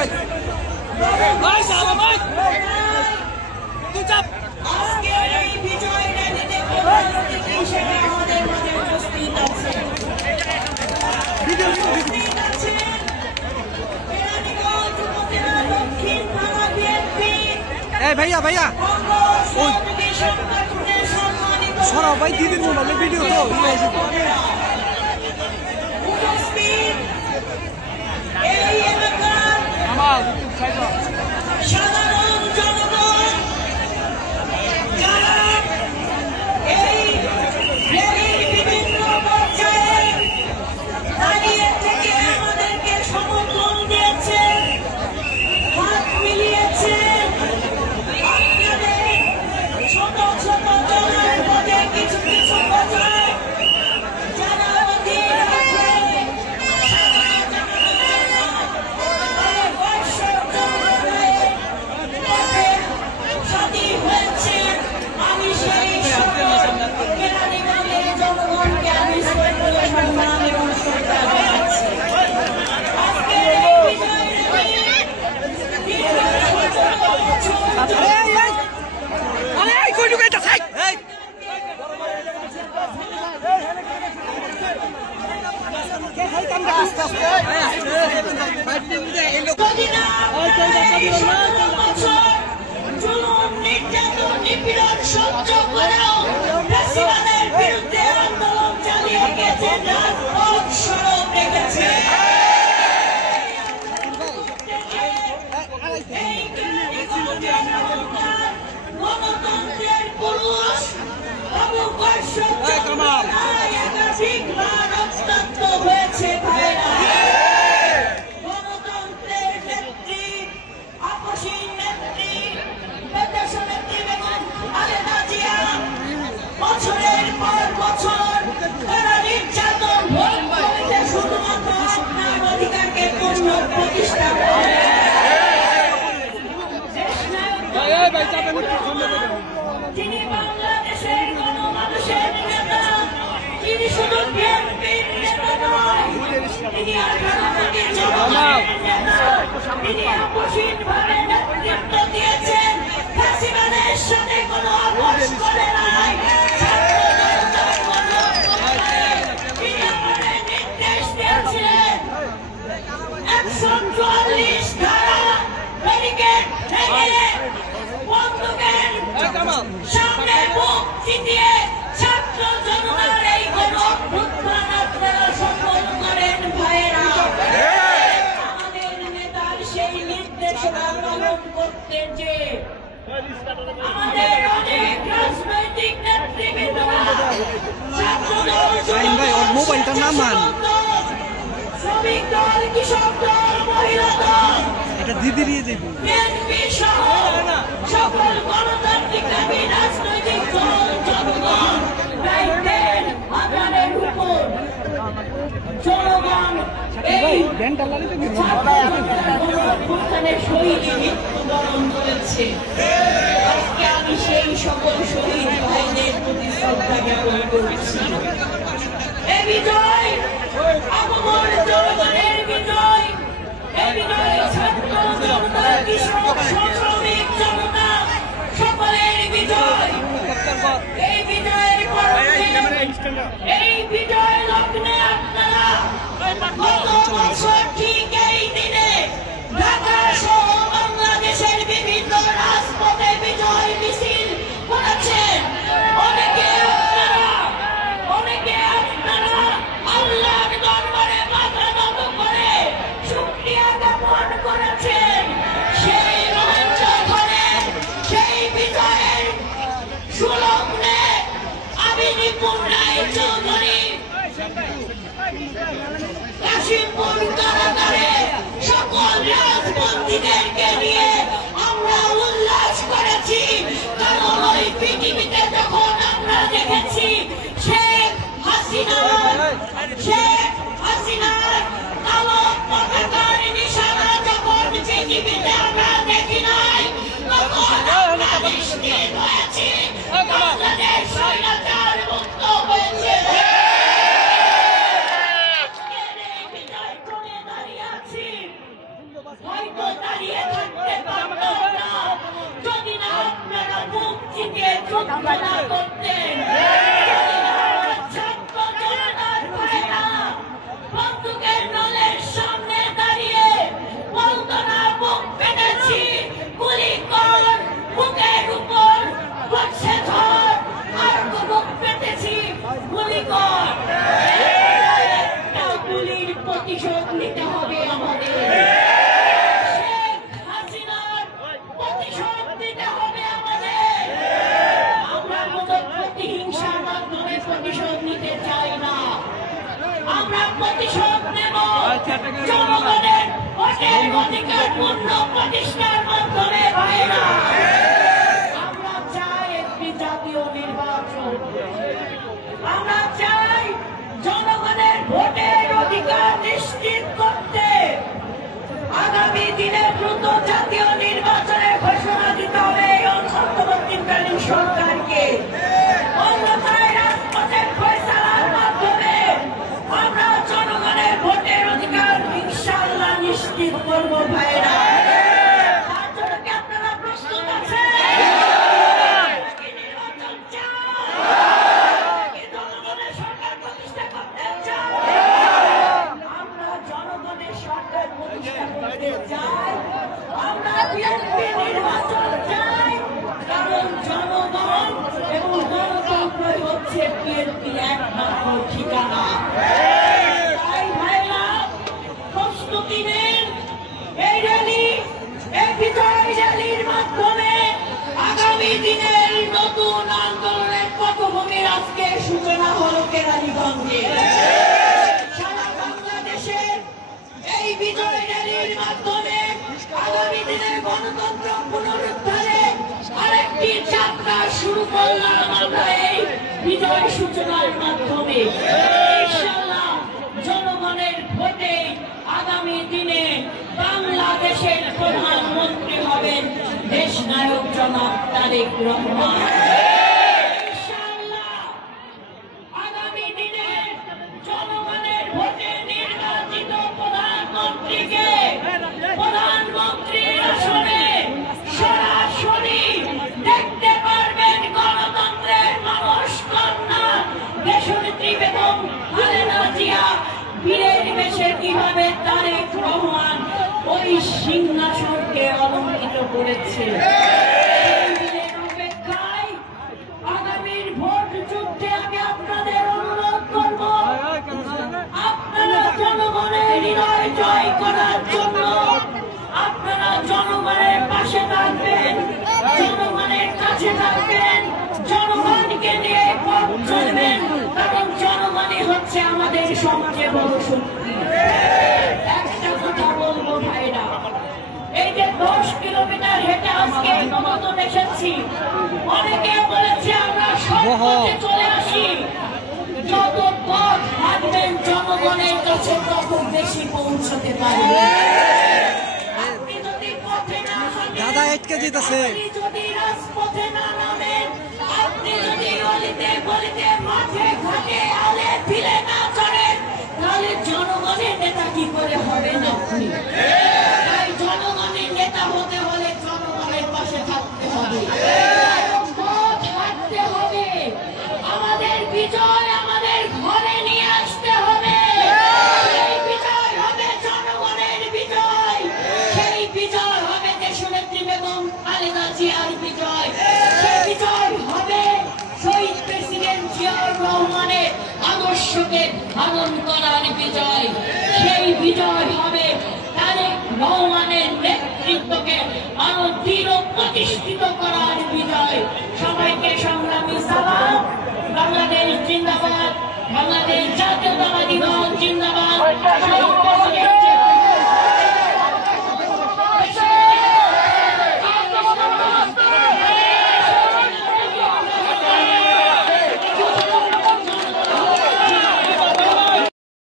ভাই ভাই সালাম ভাই তুই চাপ আজকে এই বিজয় র্যালিতে হিসেবে আমাদের মাঝে উপস্থিত আছে দক্ষিণ থানা বিএনপি ভাইয়া ভাইয়া সরাও ভাই দিদির মোবাইলে ভিডিও তো এই এলাকার সাধারণ জনগণ যারা এই র্যালির বিভিন্ন পর্যায়ে দাঁড়িয়ে থেকে আমাদেরকে সমর্থন দিয়েছে হাত মিলিয়েছে আপনাদের ছোট ছোট দলের মধ্যে কিছু কিছু কথা যারা অধীর আছে নিপীড়ন সহ্য করেও ফ্যাসিবাদের বিরুদ্ধে আন্দোলন চালিয়ে গেছে রাজপথ সরব রেখেছে গণতন্ত্রের পুরুষ আবু বকর একাধিকবার রক্তাক্ত হয়েছে ভাইরা গণতন্ত্রের নেত্রী আপসীন নেত্রী বছরের পর বছর তারা নির্যাতন ভোগ করেছে শুধুমাত্র আপনার অধিকারকে প্রতিষ্ঠা করে তিনি বাংলাদেশের গণমানুষের নেতা তিনি শুধু বিএনপির নেতা নয় তিনি 18 কোটি জনগণের নেতা তিনি আপসীনভাবে নেতৃত্ব দিয়েছেন ফ্যাসিবাদের সাথে কোনো আপোষ করে নাই তিনি আমাদের নির্দেশ দিয়েছিলেন 144 ধারা ব্যারিকেড ভেঙে বন্দুকের সামনে মুখ চিতিয়ে ছাত্র জনতার এই গণ অভ্যুত্থান আপনারা সফল করেন ভাইয়েরা আমাদের নেতার সেই নির্দেশনা পালন করতে যে আমাদের অনেক রাজনৈতিক নেতৃবৃন্দরা ভাই ওর মোবাইলটা নামান শ্রমিক দল কৃষক দল মহিলা দল এটা দিদি দিয়ে দেব বিএনপি সহ সকল গণতান্ত্রিক রাজনৈতিক দল জনগণ দায়িত্বের আদানের উপর জনগণ এই অভ্যুত্থানের শহীদ মৃত্যুবরণ করেছে আজকে আমি সেই সকল শহীদ ভাইদের প্রতি শ্রদ্ধা জ্ঞাপন করছি এই বিজয় আমার জনগণের বিজয় এই বিজয় ছাত্র জনতা কৃষক শ্রমিক জনতা সকলের বিজয় এই বিজয়ের এই বিজয় লগ্নে আপনারা গত বছর ঠিক এই দিনে ঢাকা সহ বাংলাদেশের বিভিন্ন রাজপথে বিজয় মিছিল করেছেন অনেকে আপনারা আল্লাহর দরবারে মাথা নত করে শুকরিয়া জ্ঞাপন করেছেন সেই মঞ্চ ধরে সেই বিজয়ের সুলগ্নে আমি নিপুণ রায় চৌধুরী কাশিমপুর কারাগারে সকল রাজবন্দীদেরকে নিয়ে আমরা উল্লাস করেছি কারণ ওই পৃথিবীতে যখন আমরা দেখেছি শেখ হাসিনার কালো পতাকার নিশানা যখন পৃথিবীতে আমরা দেখি নাই তখন আমরা নিশ্চিত হয়েছি বাংলাদেশ স্বৈরাচার মুক্ত হয়েছে হয়তো যুদ্ধনা করতেন। ছাত্র জনতার ভাইরা বন্দুকের নলের সামনে দাঁড়িয়ে বলতো না বুক পেটেছি, গুলি কর, বুকের উপর বসে ধর, আর তো বুক পেটেছি, গুলি কর। একটা গুলির প্রতিশোধ নিতে হবে আমাদের। শেখ হাসিনার প্রতিশোধ নিতে হবে আমাদের। আমরা কোনো প্রতিহিংসার মাধ্যমে প্রতিশোধ নিতে চাই না। আমরা প্রতিশোধ নেব জনগণের ভোটের অধিকার পূর্ণ প্রতিষ্ঠার মাধ্যমে। ভাইরা, আমরা চাই একটি জাতীয় নির্বাচন। আমরা চাই জনগণের ভোটের অধিকার নিশ্চিত করতে আগামী দিনে দ্রুত জাতীয় নির্বাচনের ঘোষণা দিতে হবে এই অন্তর্বর্তীকালীন সরকারকে। অন্যথায় রাজপথের ফয়সালার মাধ্যমে আমরা জনগণের ভোটের অধিকার ইনশাআল্লাহ নিশ্চিত করব। ভাইরা, তার জন্য কি আপনারা প্রস্তুত আছেন? কি নির্বাচন চান? কি জনগণের সরকার প্রতিষ্ঠা করতে চান? আমরা জনগণের সরকার প্রতিষ্ঠা করতে চাই। আমরা বিএনপি নির্বাচন চাই, কারণ জনগণ এবং গণতন্ত্রই হচ্ছে বিএনপির একমাত্র ঠিকানা। তাই ভাইরা, প্রস্তুতি নেন। এই র্যালি, এই বিজয় র্যালির মাধ্যমে আগামী দিনের নতুন আন্দোলনের পটভূমির আজকে সূচনা হলো কেরানীগঞ্জে। সারা বাংলাদেশে এই বিজয় র্যালির মাধ্যমে আগামী দিনের গণতন্ত্র পুনরুদ্ধারে আরেকটি যাত্রা শুরু করলাম আমরা এই বিজয় সূচনার মাধ্যমে। ইনশাআল্লাহ জনগণের ভোটে আগামী দিনে বাংলাদেশের প্রধানমন্ত্রী হবেন দেশ নায়ক জনাব তারেক রহমান। ইনশাআল্লাহ আগামী দিনে জনগণের ভোটে নির্বাচিত প্রধানমন্ত্রীকে প্রধানমন্ত্রীর আসনে সরাসরি দেখতে পারবেন গণতন্ত্রের মানুষ কন্যা দেশনেত্রী বেগম খালেদা জিয়া। বীরের বেশে কিভাবে তারেক রহমান ওই সিংহাসনকে অলঙ্কৃত করেছে। সেই দিনের অপেক্ষায় আগামীর ভোট যুদ্ধে আমি আপনাদের অনুরোধ করব, আপনারা জনগণের হৃদয় জয় করার জন্য আপনারা জনগণের পাশে থাকবেন, জনগণের কাছে থাকবেন, জনগণকে নিয়ে পথ চলবেন, কারণ জনগণই হচ্ছে আমাদের সবচেয়ে বড় শক্তি। একটা কথা বলবো ভাইরা, এই যে 10 কিলোমিটার হেঁটে আজকে নতুন এসেছি, অনেকে বলেছে আমরা সড়কে চলে আসি। যত পথ হাঁটবেন জনগণের কাছে তত বেশি পৌঁছতে পারবে। আপনি যদি পথে না হাঁটেন, দাদা আটকে যেতেছে। আপনি যদি রাজপথে না নামেন, আপনি যদি অলিতে গলিতে মাঠে ঘাটে আলে ফিরে না চড়েন, তাহলে জনগণের নেতা কি করে হবেন আপনি? তাই জনগণের নেতা হতে হলে জনগণের পাশে থাকতে হবে, পথ হাঁটতে হবে। আমাদের বিজয় আমাদের ঘরে নিয়ে আসতে হবে। সেই বিজয় হবে জনগণের বিজয়, সেই বিজয় হবে দেশনেত্রী বেগম খালেদা জিয়ার বিজয়, সেই বিজয় হবে শহীদ প্রেসিডেন্ট জিয়াউর রহমানের আদর্শকে ধারণ করার বিজয়, সেই বিজয় হবে তারেক রহমানের নেতৃত্বকে আরো দৃঢ় প্রতিষ্ঠিত